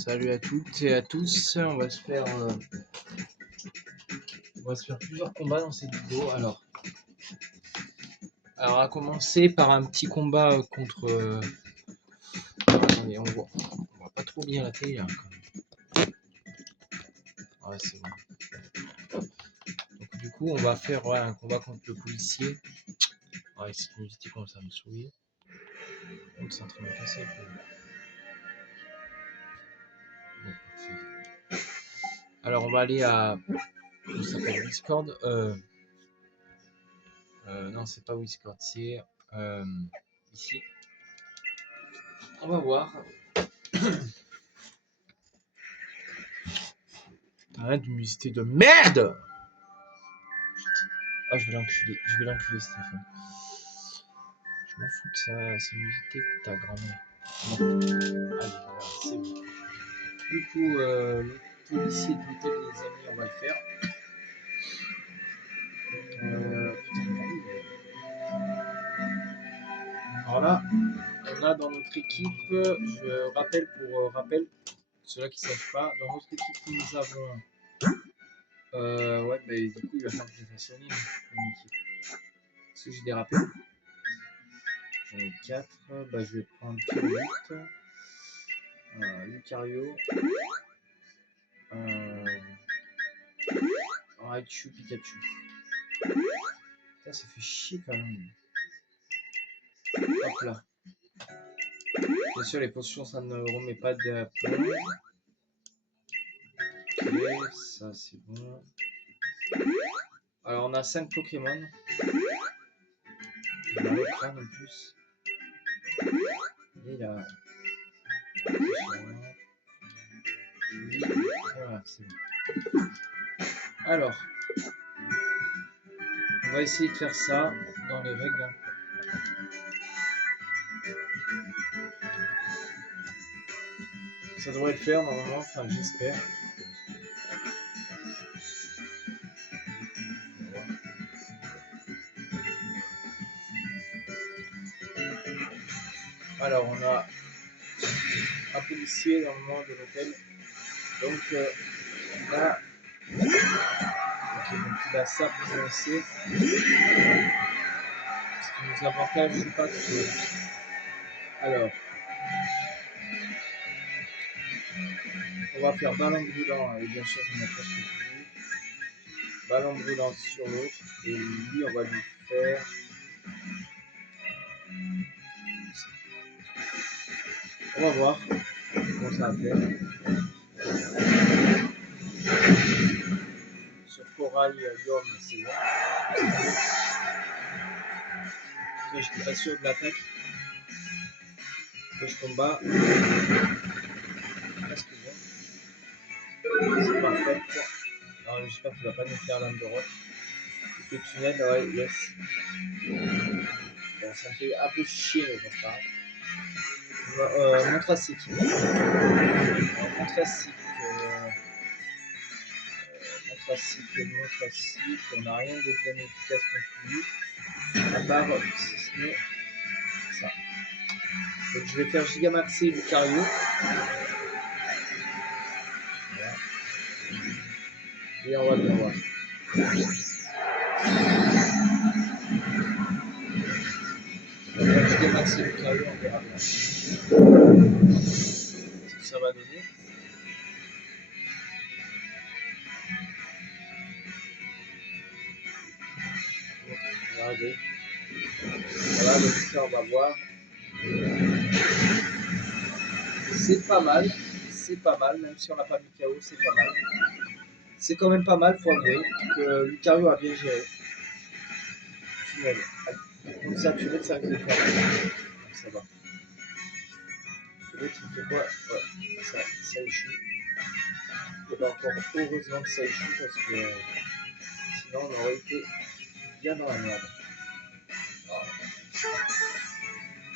Salut à toutes et à tous, on va se faire plusieurs combats dans cette vidéo. Alors à commencer par un petit combat contre. Attendez, on voit pas trop bien la télé là, quand même. Ouais, c'est bon. Donc du coup, on va faire un combat contre le policier. Ouais, cette musique commence à me saouler. Donc c'est en train de me casser le peu. Bon, parfait. Alors on va aller à. Ça s'appelle Discord. Non, c'est pas Discord, c'est ici. On va voir. Arrête de musique de merde! Ah, je vais l'enculer, Stéphane. Je m'en fous de ça, c'est une musique de ta grand-mère. Bon. Allez, voilà, c'est bon. Du coup, le policier de l'hôtel des amis, on va le faire. Alors là, on a dans notre équipe, je rappelle pour rappel, ceux-là qui ne savent pas, dans notre équipe, nous avons. Ouais, bah, du coup, il va falloir que je fasse sonner une équipe. Est-ce que j'ai des rappels? J'en ai 4. Bah, je vais prendre 8. Lucario. Raichu, Pikachu. Ça fait chier quand même. Hop là. Bien sûr, les potions, ça ne remet pas de plomb. Ok, ça c'est bon. Alors, on a 5 Pokémon. Il y a le crâne en plus. Et il a. Voilà, c'est bon. Alors, on va essayer de faire ça dans les règles. Ça devrait le faire normalement, enfin j'espère. Alors on a un policier normalement de l'hôtel. Donc là, okay, donc il a ça pour lancer. Ce qui nous avantage, je sais pas que. Alors, on va faire ballon brûlant, et bien sûr, je n'ai presque plus. Ballon brûlant sur l'autre, et lui, on va lui faire. On va voir comment ça va faire. Sur Corail, Yom, c'est bon. Je n'étais pas sûr de l'attaque. Que je combat. Presque bon. C'est parfait. Alors, j'espère qu'il ne va pas nous faire l'âme de roche. Le tunnel, ouais, yes. Bon, ça me fait un peu chier, mais bon, c'est pas grave. Montracique. Montracique. On n'a rien de bien efficace contre lui. À part, si ce n'est ça. Donc, je vais faire Gigamaxé Lucario. Voilà. Et on va bien voir. Gigamaxé Lucario, on verra bien. Ce que ça va donner. Regardez. Voilà, donc ça, on va voir. C'est pas mal, même si on n'a pas mis KO, c'est pas mal. C'est quand même pas mal, faut avouer, que Lucario a bien géré. Tunnel. Donc ça, tunnel, ça risque de faire. Donc ça va. L'autre, il fait quoi? Ouais, ça échoue. Et bien encore, heureusement que ça échoue, parce que sinon, on aurait été bien dans la merde.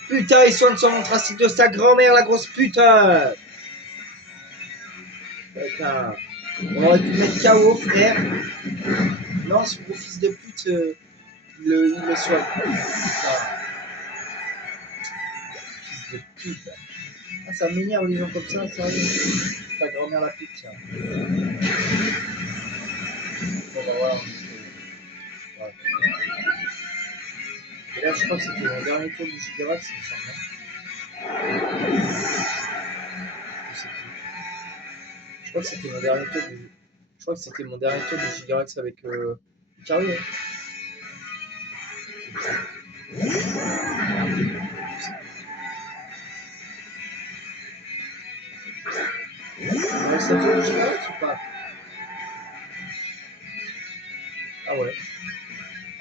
Putain, il soigne son montracite de sa grand-mère, la grosse putain! Putain. On aurait pu mettre KO, frère. Non, ce gros fils de pute, il le soigne. Putain. Fils de pute. Ah, ça m'énerve les gens comme ça, sérieux. Ta grand-mère la pute, tiens. Bon, bah voilà. Voilà. Et là, je crois que c'était mon dernier tour du Gigamax, il me semble. Je sais plus. Je crois que c'était mon dernier tour du. Je crois que c'était mon dernier tour du Gigamax avec Carrie. Hein. Il reste un tour du Gigamax ou pas? Ah ouais.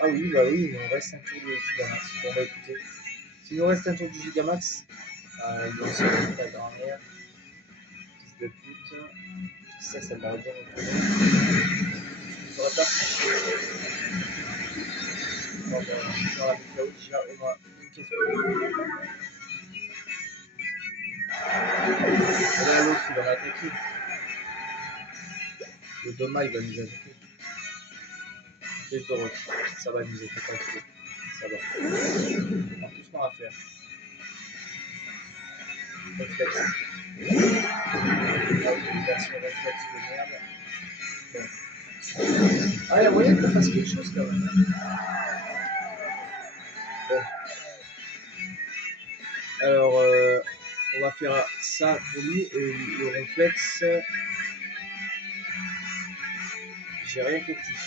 Ah oui, bah oui, il nous reste un tour du Gigamax. Bon bah écoutez. S'il nous reste un tour du Gigamax, il en sort ta grand-mère. Fils de pute. Ça m'aurait bien étonné. Je saurais pas si dans la vidéo, déjà au moins une question. Et là, l'autre, il va m'attaquer. Le Doma, il va nous attaquer. Et je dois ça va nous attaquer. Ça va. On a tout ce qu'on va faire. Réflexe. Version réflexe de merde. Bon. Ah, il y a moyen qu'on fasse quelque chose quand même. Bon. Alors, on va faire ça pour lui. Et le réflexe. J'ai rien compris.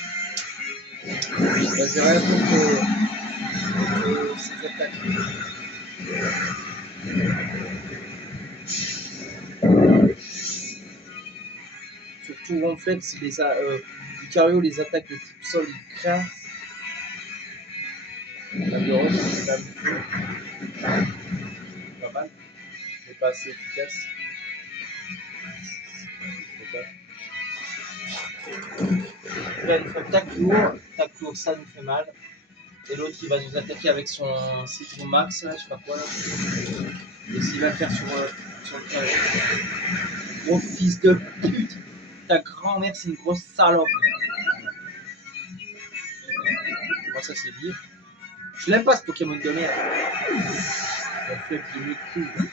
J'ai rien contre ces attaques. Surtout réflexe, Lucario, les attaques de type sol, il craint. La violence, c'est quand même pas mal, mais pas assez efficace. Là, il fait tac lourd, ça nous fait mal. Et l'autre, il va nous attaquer avec son Citron Max, là, je sais pas quoi. Là. Et s'il va le faire sur le carré. Gros fils de pute. Ta grand-mère, c'est une grosse salope. Moi, ça, c'est dit. Je l'aime pas, ce Pokémon de merde. Ronflex de mes couilles.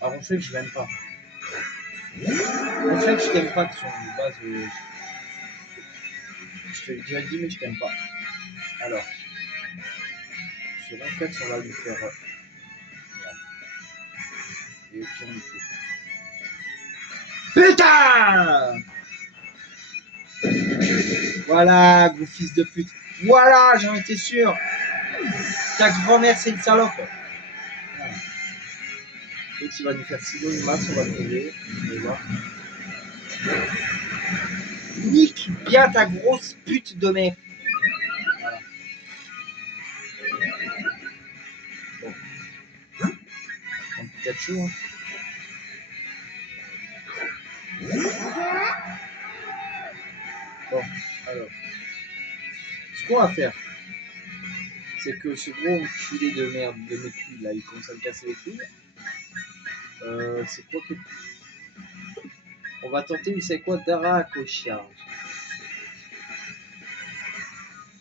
Ah, Ronflex, je l'aime pas. Ronflex, je t'aime pas de son base. Je te l'ai déjà dit, mais je t'aime pas. Alors, sur Ronflex, on va lui faire. Et qu'on lui fait. Putain! Voilà, gros fils de pute. Voilà, j'en étais sûr. Ta grand-mère, c'est une salope. Voilà. Donc, il va nous faire Silo, une masse, on va le trouver. On va voir. Nique bien ta grosse pute de mec. Voilà. Bon. Un Pikachu. Hein. Bon, alors. Ce qu'on va faire, c'est que ce gros enculé de merde de mes couilles là, il commence à me casser les couilles. C'est quoi que. On va tenter, vous savez quoi, Dracocharge.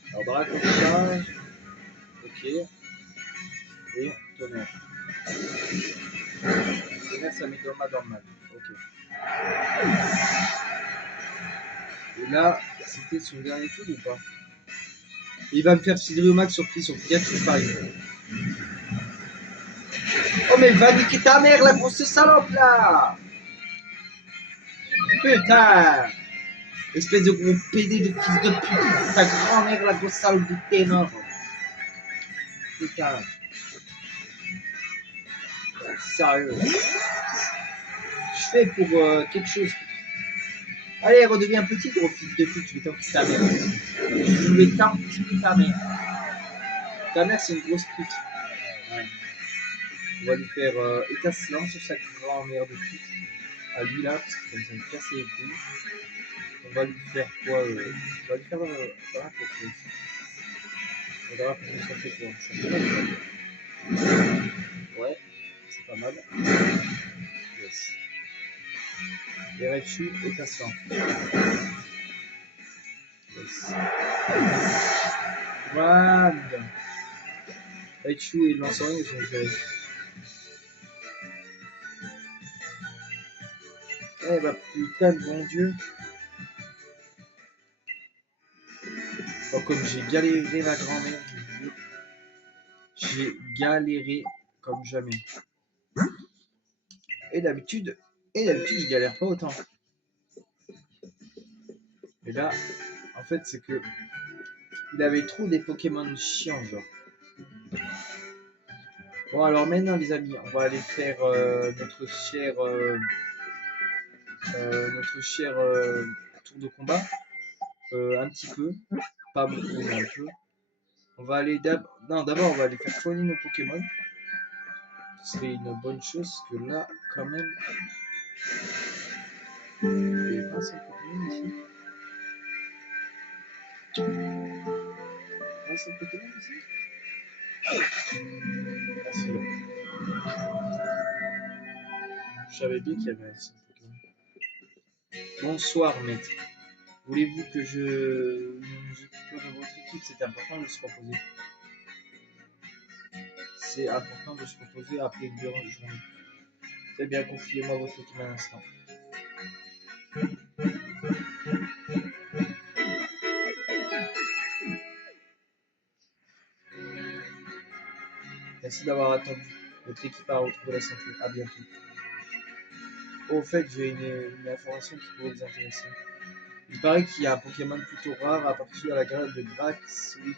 Alors, Dracocharge. Ok. Et tonnerre. Tonnerre, ça met dans le mal. Ok. Et là, c'était son dernier tour ou pas? Il va me faire Cidrio Max sur qui? Sur Pikachu, pareil. Oh, mais va niquer ta mère, la grosse salope là! Putain! Espèce de gros PD de fils de pute! Ta grand-mère, la grosse salope de ténor! Putain! Sérieux! Je fais pour quelque chose. Allez, redeviens petit, gros fils de pute, je vais t'enculer ta mère. Je vais t'enculer ta mère. Ta mère, c'est une grosse pute. Ouais. On va lui faire étincelant sur sa grand-mère de pute. À lui là, parce qu'il va me casser les couilles. On va lui faire quoi On va lui faire Dracoflux. Le Dracoflux, ça fait quoi? Ça fait mal. Ouais, c'est pas mal. Yes. Et Raichu étincelant. Yes. Voilà. Raichu et Lanceron, ils sont gérés. Eh bah putain de bon Dieu. Oh, comme j'ai galéré ma grand-mère, je vous jure. J'ai galéré comme jamais. Et d'habitude, je galère pas autant. Et là, en fait, c'est que il avait trop des Pokémon chiants, genre. Bon, alors maintenant, les amis, on va aller faire notre cher tour de combat. Un petit peu, pas beaucoup, mais un peu. On va aller d'abord, on va aller faire soigner nos Pokémon. Ce serait une bonne chose que là, quand même. Il y a un seul Pokémon ici. Un seul Pokémon ici. Ah, c'est là. Je savais bien qu'il y avait un seul Pokémon. Bonsoir, maître. Voulez-vous que je nous occupions de votre équipe? C'est important de se reposer. C'est important de se reposer après une dure journée. Très bien, confiez-moi votre équipe un instant. Merci d'avoir attendu. Votre équipe a retrouvé la santé. À bientôt. Au fait, j'ai une information qui pourrait vous intéresser. Il paraît qu'il y a un Pokémon plutôt rare aperçu à la grève de Braxwick.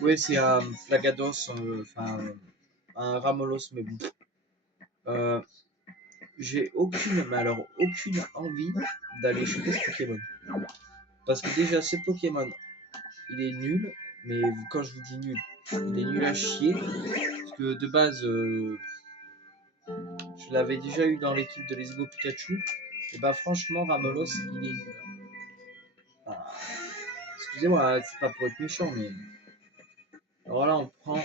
Oui, c'est un Flagados, enfin un Ramolos, mais bon. Euh, j'ai aucune, mais alors aucune envie d'aller choper ce Pokémon. Parce que déjà, ce Pokémon, il est nul, mais quand je vous dis nul, il est nul à chier. Parce que de base, je l'avais déjà eu dans l'équipe de Let's Go Pikachu. Et bah franchement, Ramolos, il est nul. Enfin, excusez-moi, c'est pas pour être méchant, mais... Alors là, on prend...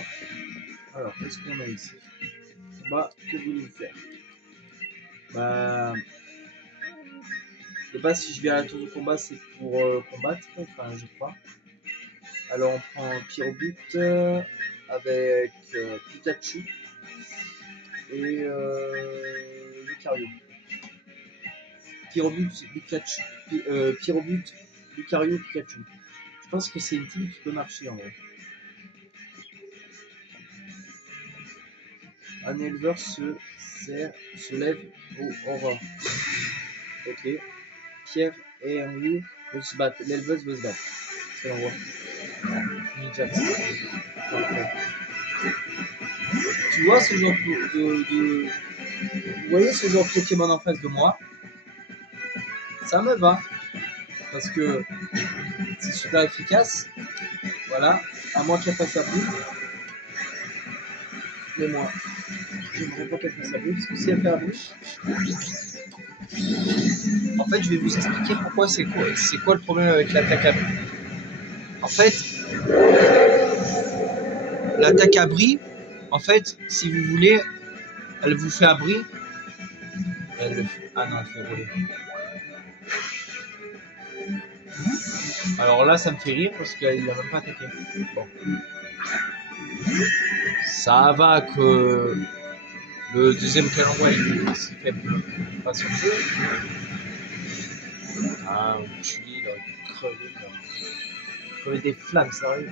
Alors, qu'est-ce qu'on a ici? Bah, que voulez-vous faire? Bah... De base, si je viens à la tour de combat, c'est pour combattre, enfin, je crois. Alors, on prend Pyrobut avec Pikachu et Lucario. Pyrobut, Pikachu, Pyrobut, Lucario, Pikachu. Je pense que c'est une team qui peut marcher en vrai. Un éleveur se lève au revoir. Ok. Pierre et Henry veulent se battre. L'éleveuse veut se battre. C'est l'envoi. Ninjax. Parfait. Tu vois ce genre Vous voyez ce genre de Pokémon en face de moi? Ça me va. Parce que c'est super efficace. Voilà. À moins qu'elle fasse sa boule. Mais moi, je ne veux pas qu'elle fasse sa boule. Parce que si elle fait la bouche. En fait, je vais vous expliquer pourquoi c'est quoi le problème avec l'attaque à bris. En fait, l'attaque à bris, en fait, si vous voulez, elle vous fait abri. Elle le fait. Ah non, elle fait rouler. Alors là, ça me fait rire parce qu'il n'a même pas attaqué. Bon. Ça va que le deuxième Kalanwa il est aussi faible pas son jeu. Ah, Chuli, il aurait pu crever, quoi. Crever des flammes, sérieux.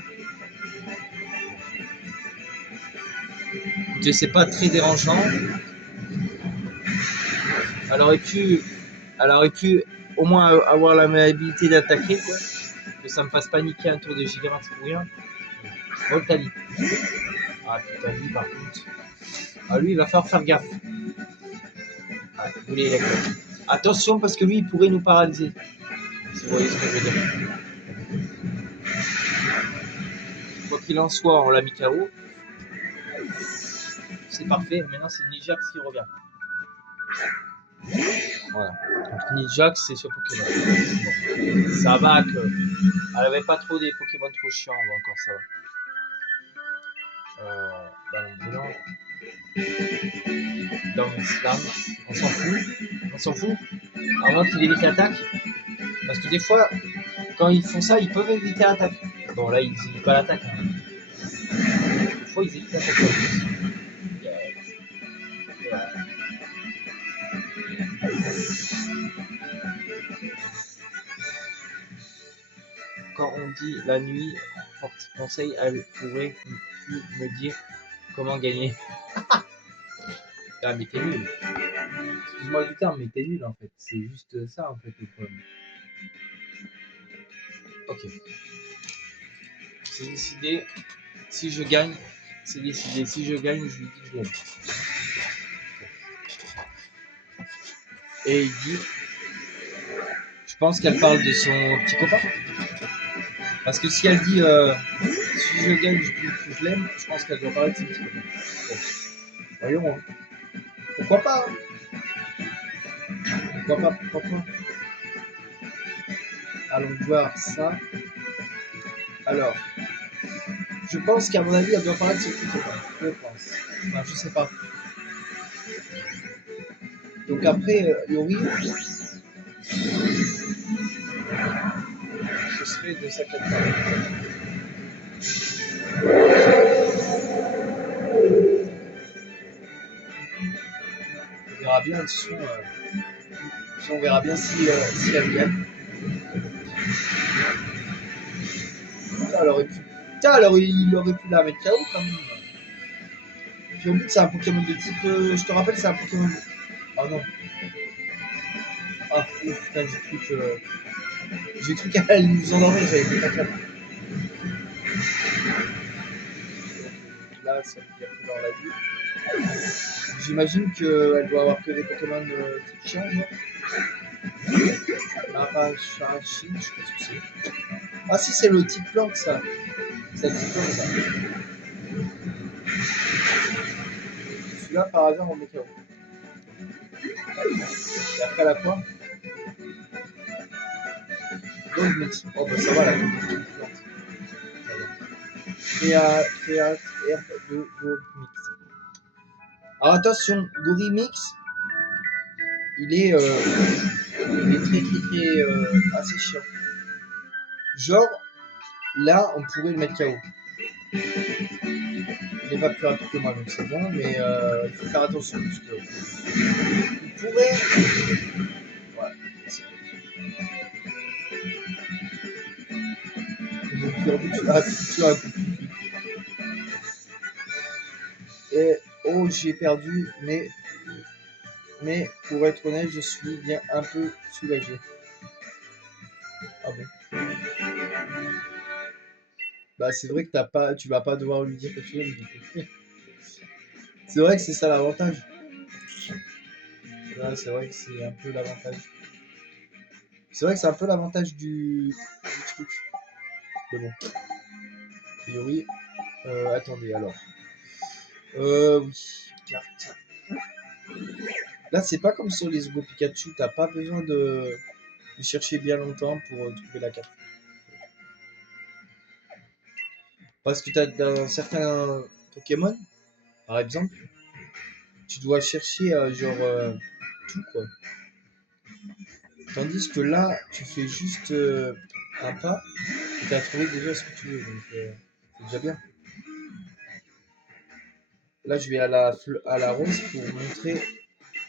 Écoutez, c'est pas très dérangeant. Elle aurait pu au moins avoir la habilité d'attaquer, quoi. Que ça me fasse paniquer un tour de Gigantix pour rien. Voltali. Ah putain, lui par contre. Ah, lui, il va falloir faire gaffe. Ah, vous voulez attention parce que lui, il pourrait nous paralyser. Si vous voyez ce que je veux dire. Quoi qu'il en soit, on l'a mis KO. C'est parfait. Maintenant, c'est Nijax qui revient. Voilà. Donc, Nijax, c'est ce Pokémon. Bon. Ça va que. Elle avait pas trop des Pokémon trop chiants, encore ça va. Ballon boulant. Dans le slam. On s'en fout. On s'en fout. À moins qu'il évite l'attaque. Parce que des fois, quand ils font ça, ils peuvent éviter l'attaque. Bon, là, ils n'évitent pas l'attaque. Hein. Des fois, ils évitent l'attaque. Voilà. quand on dit la nuit, porte conseil, elle pourrait plus me dire comment gagner. Ah, mais t'es nul. Excuse-moi du terme, mais t'es nul en fait. C'est juste ça en fait le problème. Ok. C'est décidé. Si je gagne, c'est décidé. Si je gagne, je lui dis que je l'aime. Et il dit, je pense qu'elle parle de son petit copain. Parce que si elle dit si je gagne, je dis que je l'aime, je pense qu'elle doit parler de son petit copain. Bon. Voyons. Hein. Pourquoi pas hein. Pourquoi pas. Allons voir ça. Alors, je pense qu'à mon avis, elle doit parler de son petit copain. Je pense. Enfin, je sais pas. Donc après, Yori, ce serait de ça qu'elle parle. On verra bien, de toute façon, on verra bien si elle gagne. Alors, il aurait pu la mettre KO quand même. Puis au but, c'est un Pokémon de type. Je te rappelle, c'est un Pokémon. Oh non. Ah, ouf, putain, j'ai cru qu'elle allait nous endormir, j'avais été pas capable. Là, ça me dit plus dans la vue. J'imagine qu'elle doit avoir que des Pokémon type chien, genre. Chine, je sais pas ce que c'est. Ah si, c'est le type plante, ça. C'est le type plante, ça. Celui-là, par hasard, on met KO. Et après, la quoi Gold Mix. Oh, bah ça va, la Gold Mix. Créate herbe de Gorimix. Alors attention, Gorimix, il est très assez chiant. Genre, là, on pourrait le mettre KO. Il n'est pas plus rapide que moi, donc c'est bon, mais il faut faire attention. Parce que il pourrait. Voilà, c'est bon. Tu as un coup. Et oh, j'ai perdu, mais pour être honnête, je suis bien un peu soulagé. Ah bon. Bah c'est vrai que tu vas pas devoir lui dire que tu l'aimes du coup. C'est vrai que c'est ça l'avantage. Ouais, c'est vrai que c'est un peu l'avantage. C'est vrai que c'est un peu l'avantage du truc. Mais bon. A priori. Attendez alors. Oui. Carte. Là c'est pas comme sur les Hugo Pikachu, t'as pas besoin de chercher bien longtemps pour trouver la carte. Parce que t'as dans certains Pokémon, par exemple, tu dois chercher tout quoi. Tandis que là, tu fais juste un pas et tu as trouvé déjà ce que tu veux. Donc, c'est déjà bien. Là, je vais à la rose pour montrer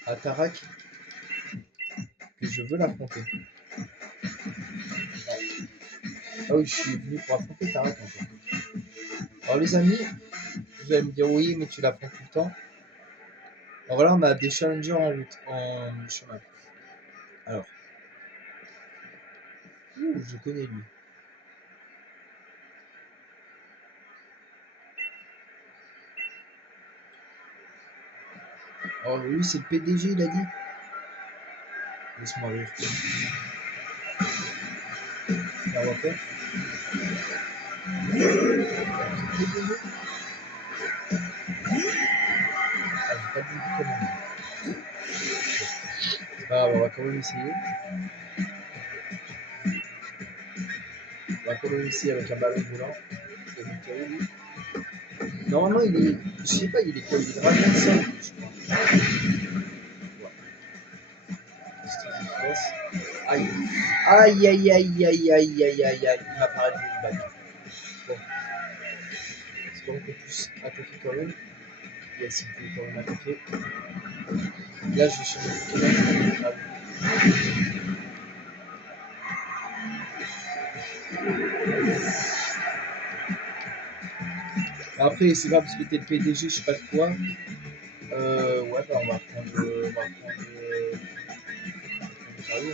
à Tarak que je veux l'affronter. Ah oui, je suis venu pour affronter Tarak en fait. Alors, les amis, vous allez me dire oui, mais tu l'affrontes tout le temps. Alors là, on a des challengers en route, en chemin. Alors, je connais lui. Alors, lui, c'est le PDG, il a dit. Laisse-moi rire. On va faire. Ah, j'ai pas dit comment. C'est pas grave, on va quand même essayer. On va quand même essayer avec un ballon volant. Normalement, il est. Je sais pas, il est quoi? Il est vraiment simple, je crois. Ouais. C'est efficace. Aïe. Aïe, aïe, aïe, aïe, aïe, aïe, aïe, aïe. Il m'a paralysé le balle. Bon. Est-ce qu'on peut plus attaquer quand même? Yes, on peut quand même attaquer. Là, je vais changer de Pokémon. Après, c'est pas parce que t'es le PDG, je sais pas de quoi. Ouais, bah on va prendre. Cario.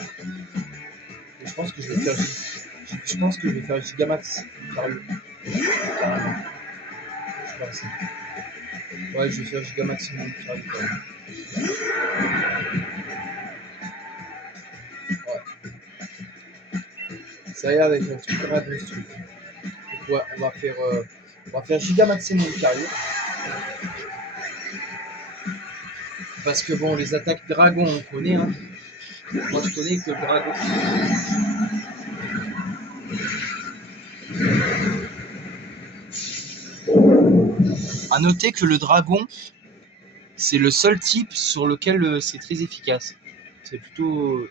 Et je pense que je vais faire. Je pense que je vais faire Gigamax Cario. Carrément. Je pense. Ouais, je vais faire Giga Maximum Cario quand même. Ouais. Ça a l'air d'être un super bon ce truc. Donc, ouais, on va faire Giga Maximum Cario. Parce que bon, les attaques dragon, on connaît. Hein. Moi, je connais que le dragon. À noter que le dragon, c'est le seul type sur lequel c'est très efficace. C'est plutôt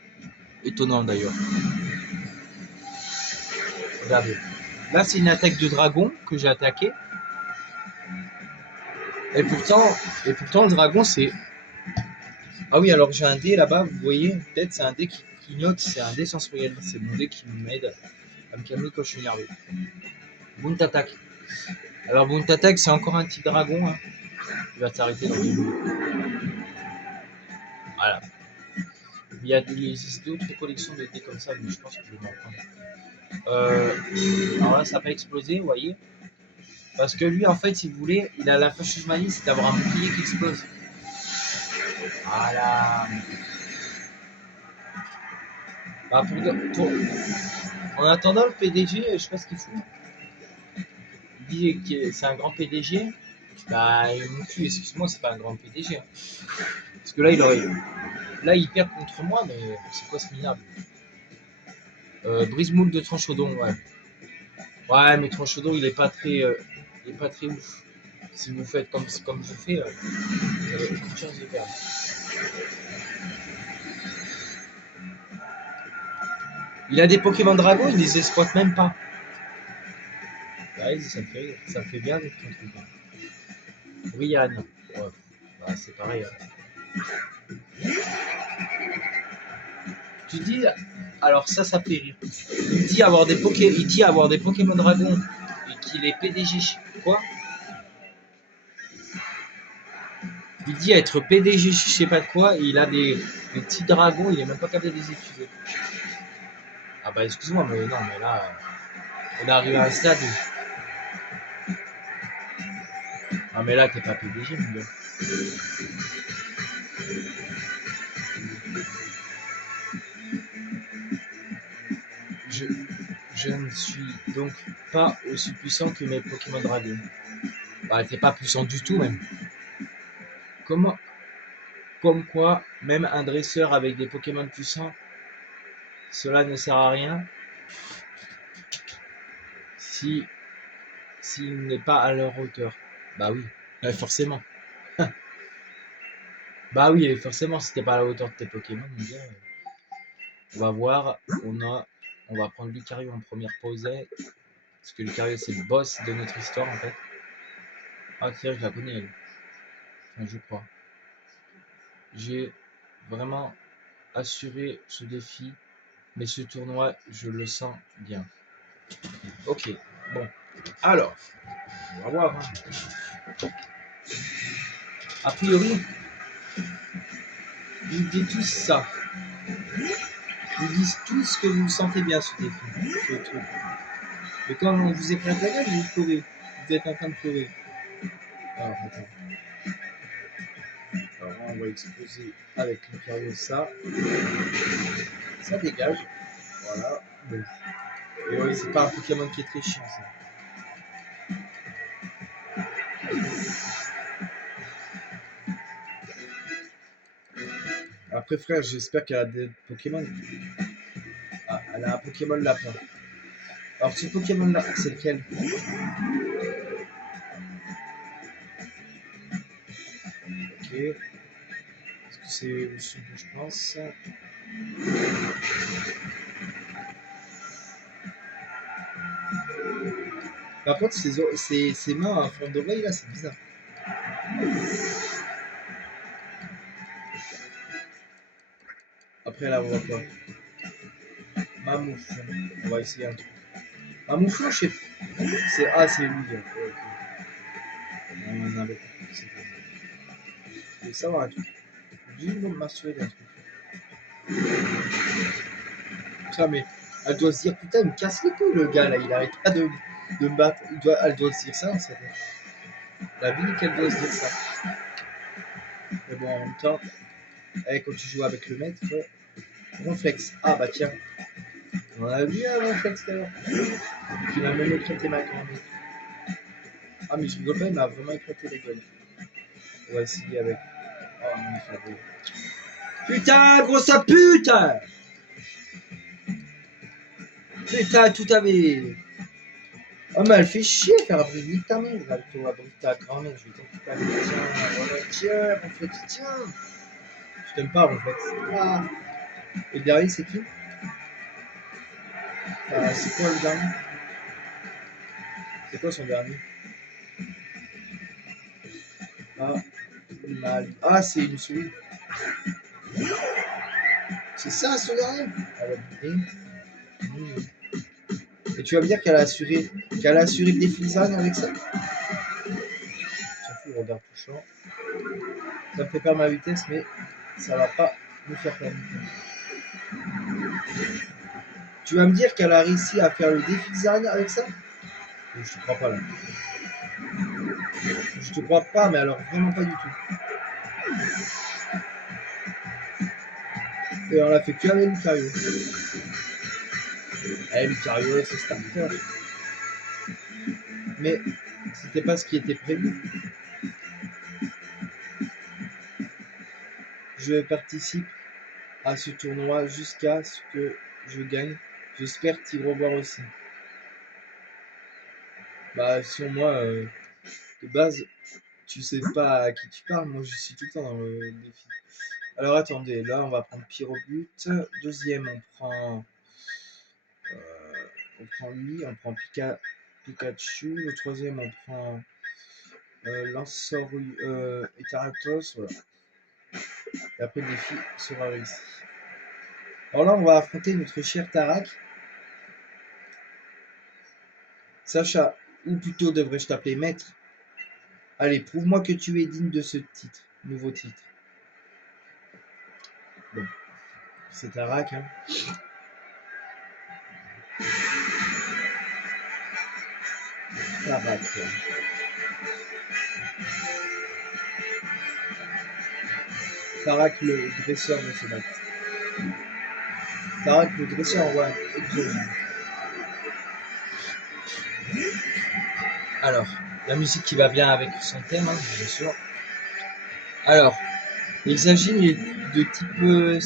étonnant d'ailleurs. Regardez. Là, c'est une attaque de dragon que j'ai attaqué. Et pourtant, le dragon, c'est. Ah oui, alors j'ai un dé là-bas, vous voyez, peut-être c'est un dé qui clignote, c'est un dé sensoriel. C'est mon dé qui m'aide à me calmer quand je suis énervé. Boont attaque. Alors, Boont attaque, c'est encore un petit dragon. Hein. Il va s'arrêter dans 2 minutes. Voilà. Il y a d'autres collections de dés comme ça, mais je pense que je vais m'en prendre. Alors là, ça n'a pas explosé, vous voyez. Parce que lui, en fait, si vous voulez, il a la fâcheuse manie, c'est d'avoir un bouclier qui explose. Voilà. Bah, en attendant, le PDG, je sais pas ce qu'il fout. Il dit que c'est un grand PDG. Bah, mon cul, excuse-moi, c'est pas un grand PDG. Hein. Parce que là, il perd contre moi, mais c'est quoi ce minable Brise-moule de Tranchaudon, ouais. Ouais, mais Tranchaudon, il est pas très ouf. Si vous faites comme je fais, vous avez aucune chance de perdre. Il a des Pokémon Dragon, il les exploite même pas. Ouais, ça me fait rire. Ça me fait bien avec ton truc. Hein. Brian. Ouais. Bah, c'est pareil. Hein. Tu dis. Alors ça fait rire. Il dit avoir des Pokémon Dragon et qu'il est PDG. Quoi Il dit être PDG je sais pas de quoi et il a des petits dragons, il est même pas capable de les utiliser. Ah bah excuse-moi, mais non, mais là, on est arrivé à un stade où... Ah mais là, t'es pas PDG, mon gars. Je ne suis donc pas aussi puissant que mes Pokémon Dragon. Bah, t'es pas puissant du tout, même. Comment Comme quoi, même un dresseur avec des Pokémon puissants, cela ne sert à rien si s'il n'est pas à leur hauteur. Bah oui, forcément. Bah oui, forcément, si t'es pas à la hauteur de tes Pokémon, mon gars, on va voir. On va prendre Lucario en première posée. Parce que Lucario, c'est le boss de notre histoire, en fait. Ah, tiens, je la connais, elle. Enfin, je crois. J'ai vraiment assuré ce défi, mais ce tournoi, je le sens bien. Ok, bon. Alors, on va voir. Hein. A priori, ils disent tous ça. Ils disent tous que vous sentez bien ce défi, ce truc. Mais quand on vous éclate la gueule, vous pleurez. Vous êtes en train de pleurer. Alors, attends. Alors, on va exploser avec Lucario ça. Ça dégage. Voilà. Bon. Et oui, c'est pas un Pokémon qui est très chiant, ça. Après, frère, j'espère qu'elle a des Pokémon. Ah, elle a un Pokémon lapin. Alors, ce Pokémon là, c'est lequel? Ok. Est-ce que c'est ce que je pense? Par contre, ses mains en forme d'oreille, là, c'est bizarre. Après, là, on va quoi? Mamouf. On va essayer un truc. Un mouflon, je sais pas. C'est ah, c'est lui. Ouais, ok. On avait compris, c'est bon. Je voulais savoir un truc. J'ai le nom de m'assurer d'un truc. Putain, mais elle doit se dire putain, il me casse les couilles le gars là, il arrête pas de me battre. Elle doit se dire ça dans sa tête. La vie qu'elle doit se dire ça. Mais bon, en même temps, quand tu joues avec le maître, réflexe. Ah bah tiens, on a vu un réflexe tout à l'heure. Qui m'a même éclaté ma grande. Ah mais je rigole pas, il m'a vraiment éclaté les gueules. On va essayer avec. Oh mon dieu. Putain, grosse putain! Putain, tout avait. Oh mais elle fait chier faire abri de ta mère, elle te abri de ta grand-mère, je vais t'occuper avec tiens, voilà, tiens, réflexe, tiens! Je t'aime pas, réflexe. Ah. Et le dernier, c'est qui? C'est quoi le dernier? C'est quoi son dernier? Ah, mal. Ah, c'est une souris. C'est ça, ce dernier? Ah, bah, et tu vas me dire qu'elle a assuré le défi Zan avec ça? S'en fout, regard touchant. Ça me fait perdre ma vitesse, mais ça va pas me faire perdre ma vitesse. Tu vas me dire qu'elle a réussi à faire le défi Zan avec ça? Je te crois pas là. Je te crois pas, mais alors vraiment pas du tout. Et on l'a fait que avec Lucario. Eh, Lucario, c'est starter. Mais c'était pas ce qui était prévu. Je participe à ce tournoi jusqu'à ce que je gagne. J'espère t'y revoir aussi. Bah, sur moi, de base, tu sais pas à qui tu parles. Moi, je suis tout le temps dans le défi. Alors, attendez, là, on va prendre Pyrobut. Deuxième, on prend lui, on prend Pikachu. Le troisième, on prend Lanceru et Taratos. Voilà. Et après, le défi sera réussi. Alors là, on va affronter notre cher Tarak. Sacha, ou plutôt devrais-je t'appeler maître? Allez, prouve-moi que tu es digne de ce titre, nouveau titre. Bon, c'est Tarak, hein. Tarak. Tarak, le dresseur de ce match. Tarak, le dresseur, ouais, exogène. Alors, la musique qui va bien avec son thème, hein, bien sûr. Alors, Exagine est de type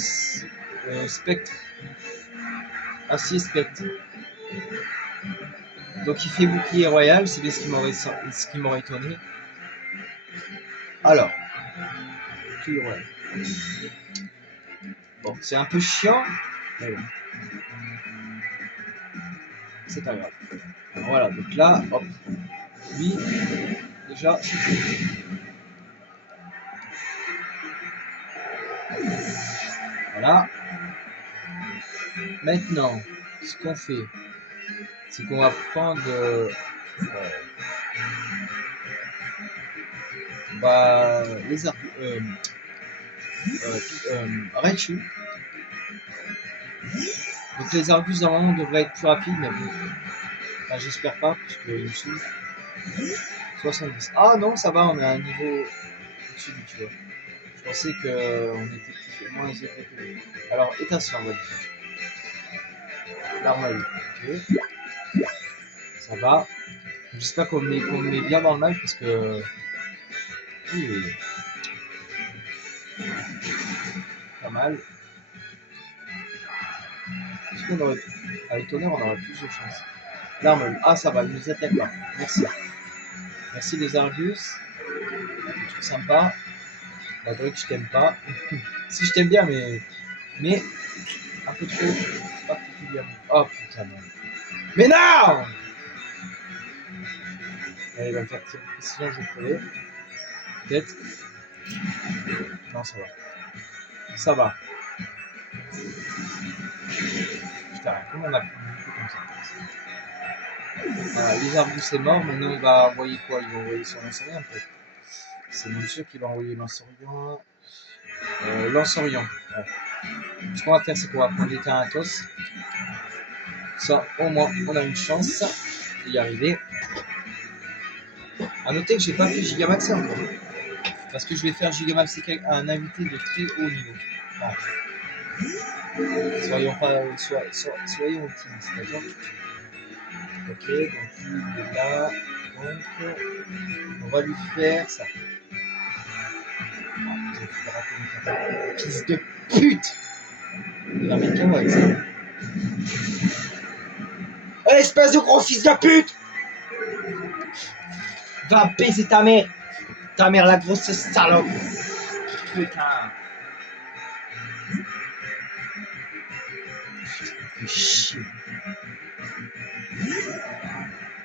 spectre. Acier spectre. Donc il fait bouclier royal, c'est bien ce qui m'aurait étonné. Alors, bouclier royal. Bon, c'est un peu chiant, mais bon. C'est pas grave. Alors, voilà, donc là, hop. Lui, déjà, c'est tout. Voilà. Maintenant, ce qu'on fait, c'est qu'on va prendre les Raichu. Donc les Argus normalement devraient être plus rapides, mais bon. Enfin, j'espère pas, parce qu'il me saoule. 70. Ah non, ça va, on est à un niveau au-dessus du, tu vois. Je pensais qu'on était moins élevé que lui. Alors, étincelant, on va dire. L'arme à lui. Ok. Ça va. J'espère qu'on me met bien dans le mal, parce que. Oui, pas mal. Est-ce qu'on aurait. Avec tonnerre, on aurait plus de chance. L'arme à lui. Ah, ça va, il nous attaque pas. Merci. Merci les Argus. C'est tout sympa. La brique, je t'aime pas. Si, je t'aime bien, mais un peu trop particulièrement. Oh putain, non. Mais non! Allez, il va me faire tirer. Sinon, je vais crever. Peut-être. Non, ça va. Ça va. Putain, comment on a pu comme ça? Voilà, les arbres c'est mort, maintenant il va envoyer quoi? Il va envoyer son Lansorian peut-être. C'est même sûr qu'il va envoyer Lansorian. Lansorian, ouais. Ce qu'on va faire, c'est qu'on va prendre les Thanatos. Ça, au moins, on a une chance d'y arriver. A noter que j'ai pas fait Gigamaxer encore. Parce que je vais faire Gigamaxer à un invité de très haut niveau. Ah. Soyons optimistes, d'accord? Ok, donc lui il est là. Donc, on va lui faire ça. Fils de pute! Il va mettre KO avec ça. Espèce de gros fils de pute! Va baiser ta mère! Ta mère, la grosse salope! Putain! Il fait chier.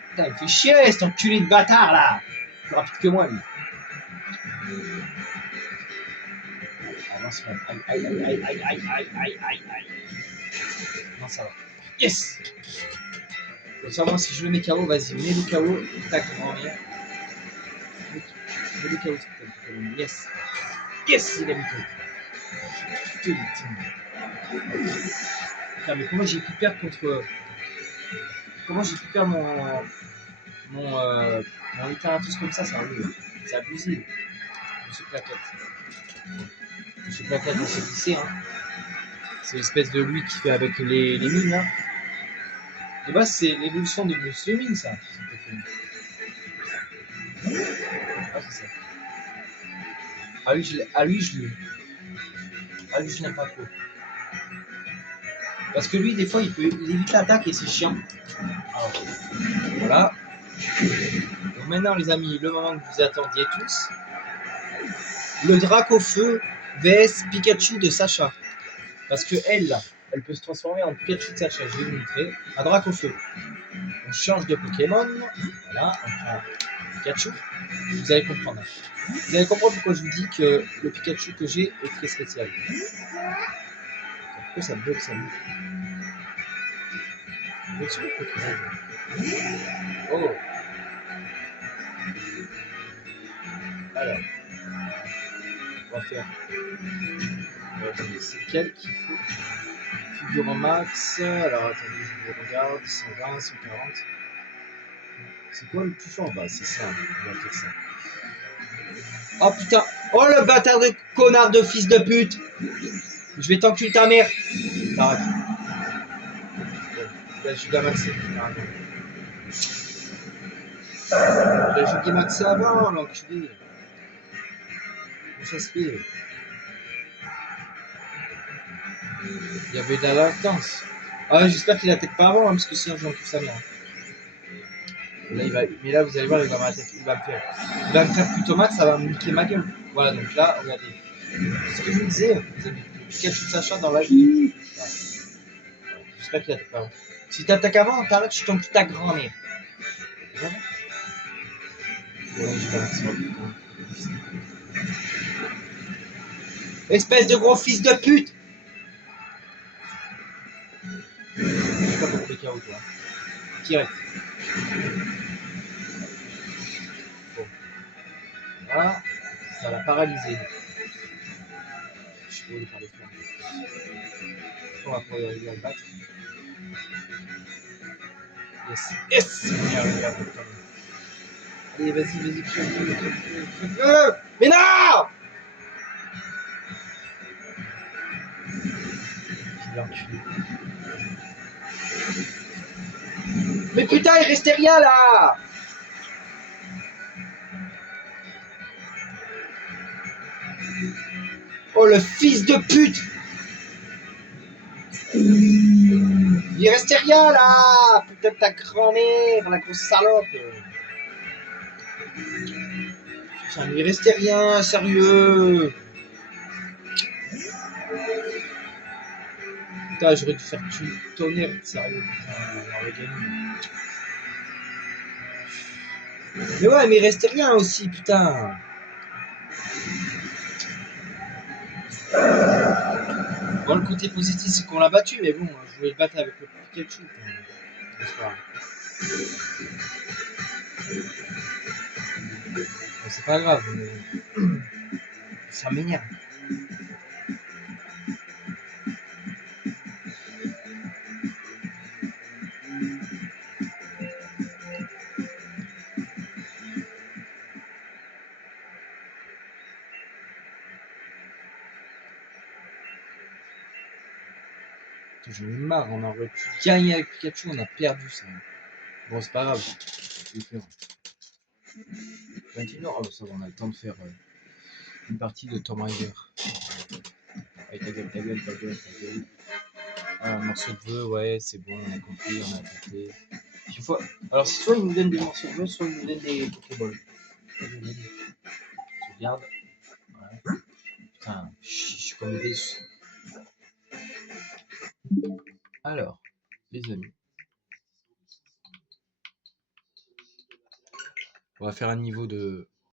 Putain, il fait chier, cet enculé de bâtard là! Plus rapide que moi, lui. Avance même. Aïe, aïe, aïe, aïe, aïe, aïe, aïe, aïe, aïe, aïe. Non, ça va. Yes! Faut savoir si je le mets KO, vas-y, mets le KO. Tac, on revient. Mets le KO, s'il te plaît. Yes! Yes, il a mis KO. Putain, mais comment j'ai pu perdre contre. Comment j'ai pu perdre mon littératus comme ça, c'est un c'est abusé. Monsieur Plaquette. Monsieur Plaquette, on s'est glissé, hein. C'est l'espèce de lui qui fait avec les mines, là. De base, c'est l'évolution de Monsieur Mine, ça. Ah, c'est ça. Ah, lui, je l'aime pas trop. Parce que lui, des fois, il évite l'attaque et c'est chiant. Alors, voilà. Donc maintenant, les amis, le moment que vous attendiez tous. Le Dracofeu vs Pikachu de Sacha. Parce que elle, là, elle peut se transformer en Pikachu de Sacha. Je vais vous montrer. Un Dracofeu. On change de Pokémon. Voilà, on prend Pikachu. Vous allez comprendre. Vous allez comprendre pourquoi je vous dis que le Pikachu que j'ai est très spécial. Pourquoi ça bloque ça? Oh. Alors. On va faire. C'est quel qu'il faut? Figure en max. Alors attendez, je vous regarde. 120, 140. C'est quoi le plus fort? Bah c'est ça, on va faire ça. Oh putain! Oh le bâtard de connard de fils de pute! Je vais t'enculer ta mère! Arrête. Il a Gigamaxé. Il a Gigamaxé avant, l'enculé. Comment ça se fait? Il y avait de la latence. Ah, j'espère qu'il attaque pas avant, hein, parce que sinon j'en trouve sa mère. Là, mais là, vous allez voir, il va m'attaquer. Il va me faire plutôt mal, ça va me niquer ma gueule. Voilà, donc là, regardez. C'est ce que je vous disais, vous avez Pikachu de Sacha dans la vie. Voilà. J'espère qu'il attaque pas avant. Si t'attaques avant, t'arrêtes, je tombe ta grand-mère. Voilà. Espèce de gros fils de pute! Je sais pas pourquoi KO, toi. Direct. Bon. Voilà. Ça l'a paralysé. Je suis brûlé par les flammes. On va pouvoir arriver à le battre. Yes. Yes! On y arrive à battre. Allez, vas-y, crève-le! Mais non! Mais putain, il restait rien là! Oh le fils de pute! Il restait rien là! Putain de ta grand-mère, la grosse salope! Putain, il restait rien, sérieux! Putain, j'aurais dû faire tonnerre, sérieux, putain, on aurait gagné. Mais ouais, mais il restait rien aussi, putain! Bon, le côté positif, c'est qu'on l'a battu, mais bon, je voulais le battre avec le Pikachu. Bon, c'est pas grave, mais ça m'énerve. J'en ai marre, on aurait pu gagner avec Pikachu, on a perdu ça. Bon, c'est pas grave. Je vais faire 21 heures. Oh, ça va, on a le temps de faire une partie de Tomb Raider. Allez, ta gueule, ta gueule, ta gueule, ta gueule. Ah, un morceau de vœux, ouais, c'est bon, on a compris, on a accepté. Alors, soit il nous donne des morceaux de vœux, soit il nous donne des Pokéballs. Sauvegarde. Ouais. Putain, je suis comme déçu. Alors, les amis. On va faire un niveau de